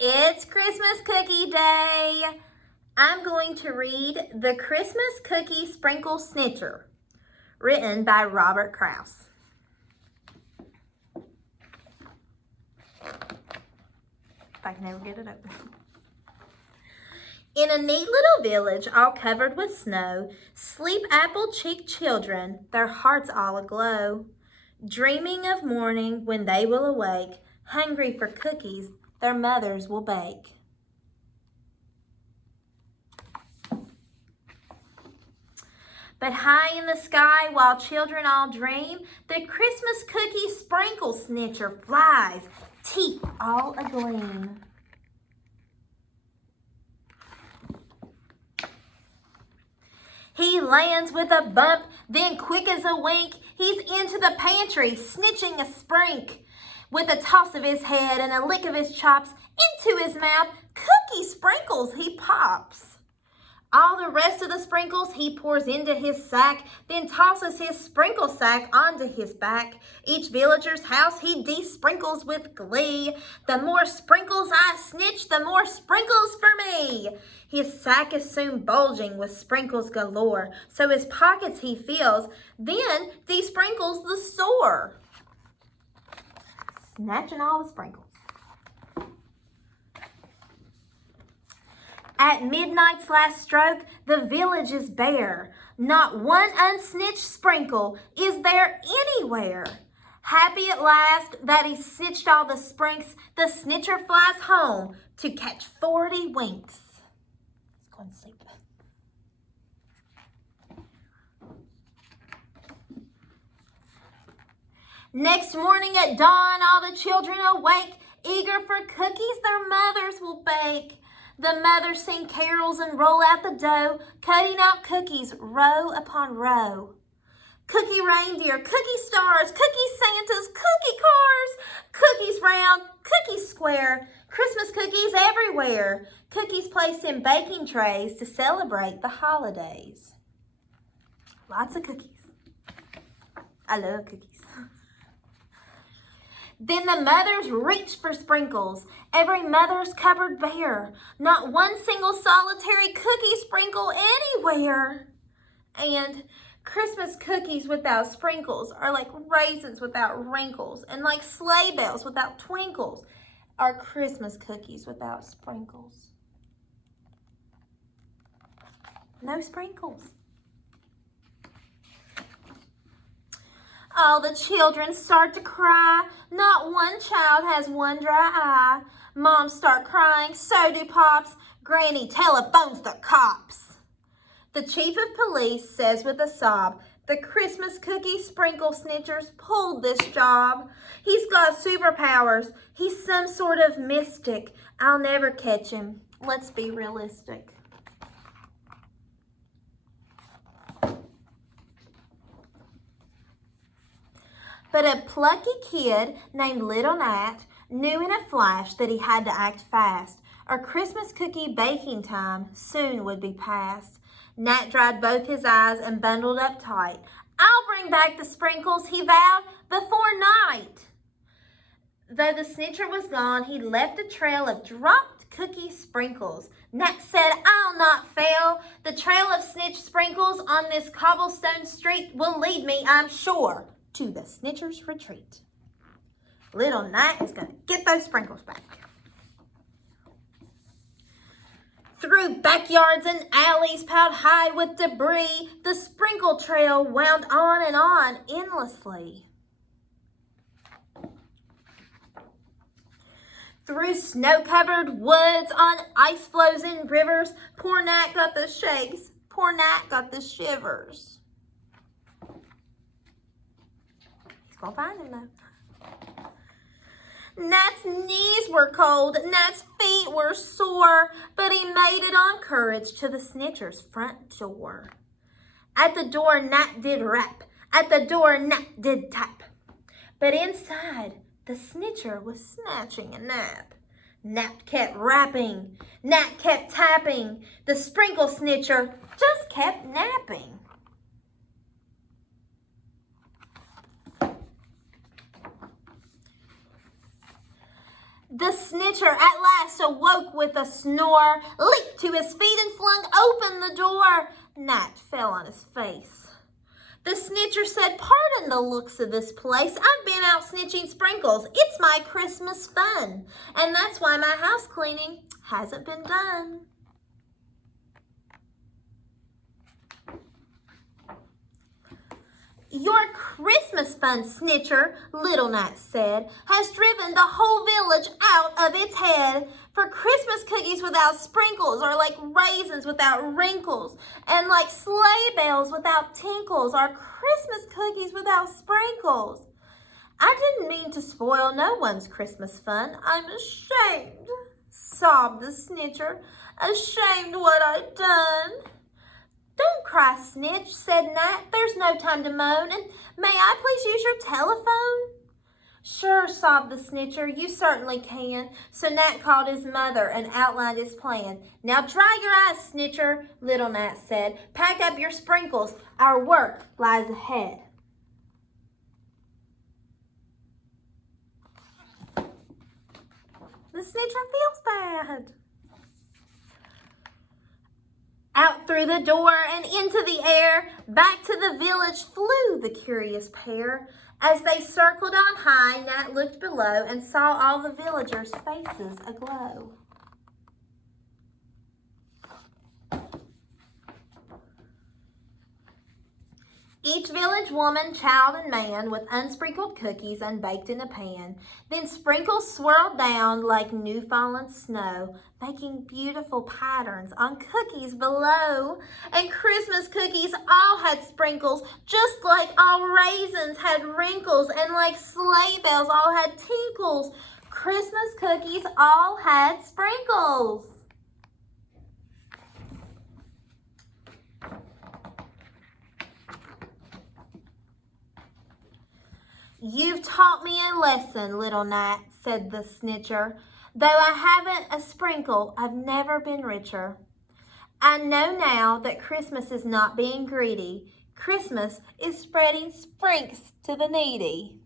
It's Christmas Cookie Day. I'm going to read The Christmas Cookie Sprinkle Snitcher, written by Robert Krause. If I can ever get it open. In a neat little village all covered with snow, sleep apple-cheeked children, their hearts all aglow, dreaming of morning when they will awake, hungry for cookies their mothers will bake. But high in the sky, while children all dream, the Christmas cookie sprinkle snitcher flies, teeth all agleam. He lands with a bump, then quick as a wink, he's into the pantry, snitching a sprink. With a toss of his head and a lick of his chops, into his mouth, cookie sprinkles he pops. All the rest of the sprinkles he pours into his sack, then tosses his sprinkle sack onto his back. Each villager's house he de-sprinkles with glee. The more sprinkles I snitch, the more sprinkles for me. His sack is soon bulging with sprinkles galore, so his pockets he fills, then de-sprinkles the store. Snatching all the sprinkles. At midnight's last stroke, the village is bare. Not one unsnitched sprinkle is there anywhere. Happy at last that he snitched all the sprinks, the snitcher flies home to catch 40 winks. Let's go and sleep. Next morning at dawn, all the children awake, eager for cookies their mothers will bake. The mothers sing carols and roll out the dough, cutting out cookies row upon row. Cookie reindeer, cookie stars, cookie Santas, cookie cars, cookies round, cookies square, Christmas cookies everywhere. Cookies placed in baking trays to celebrate the holidays. Lots of cookies. I love cookies. Then the mothers reach for sprinkles, every mother's cupboard bare, not one single solitary cookie sprinkle anywhere. And Christmas cookies without sprinkles are like raisins without wrinkles, and like sleigh bells without twinkles are Christmas cookies without sprinkles. No sprinkles. All the children start to cry. Not one child has one dry eye. Moms start crying, so do pops. Granny telephones the cops. The chief of police says with a sob, the Christmas cookie sprinkle snitchers pulled this job. He's got superpowers. He's some sort of mystic. I'll never catch him. Let's be realistic. But a plucky kid named Little Nat knew in a flash that he had to act fast, or Christmas cookie baking time soon would be past. Nat dried both his eyes and bundled up tight. I'll bring back the sprinkles, he vowed, before night. Though the snitcher was gone, he left a trail of dropped cookie sprinkles. Nat said, I'll not fail. The trail of snitch sprinkles on this cobblestone street will lead me, I'm sure, to the snitcher's retreat. Little Nat is going to get those sprinkles back. Through backyards and alleys piled high with debris, the sprinkle trail wound on endlessly. Through snow-covered woods, on ice floes and rivers, poor Nat got the shakes, poor Nat got the shivers. Gonna find him though. Nat's knees were cold, Nat's feet were sore, but he made it on courage to the snitcher's front door. At the door Nat did rap, at the door Nat did tap, but inside the snitcher was snatching a nap. Nat kept rapping, Nat kept tapping, the sprinkle snitcher just kept napping. The snitcher at last awoke with a snore, leaped to his feet and flung open the door. Nat fell on his face. The snitcher said, "Pardon the looks of this place. I've been out snitching sprinkles. It's my Christmas fun, and that's why my house cleaning hasn't been done." "Your Christmas fun, snitcher," Little Nat said, "has driven the whole village out of its head. For Christmas cookies without sprinkles are like raisins without wrinkles, and like sleigh bells without tinkles are Christmas cookies without sprinkles. I didn't mean to spoil no one's Christmas fun. I'm ashamed," sobbed the snitcher, "ashamed what I'd done." "Don't cry, Snitch," said Nat. "There's no time to moan. And may I please use your telephone?" "Sure," sobbed the snitcher. "You certainly can." So Nat called his mother and outlined his plan. "Now dry your eyes, snitcher," Little Nat said. "Pack up your sprinkles. Our work lies ahead." The snitcher feels bad. Out through the door and into the air, back to the village flew the curious pair. As they circled on high, Nat looked below and saw all the villagers' faces aglow. Each village woman, child, and man with unsprinkled cookies unbaked in a pan. Then sprinkles swirled down like new fallen snow, making beautiful patterns on cookies below. And Christmas cookies all had sprinkles, just like all raisins had wrinkles, and like sleigh bells all had tinkles. Christmas cookies all had sprinkles. "You've taught me a lesson, Little Nat," said the snitcher. "Though I haven't a sprinkle, I've never been richer. I know now that Christmas is not being greedy. Christmas is spreading sprinks to the needy."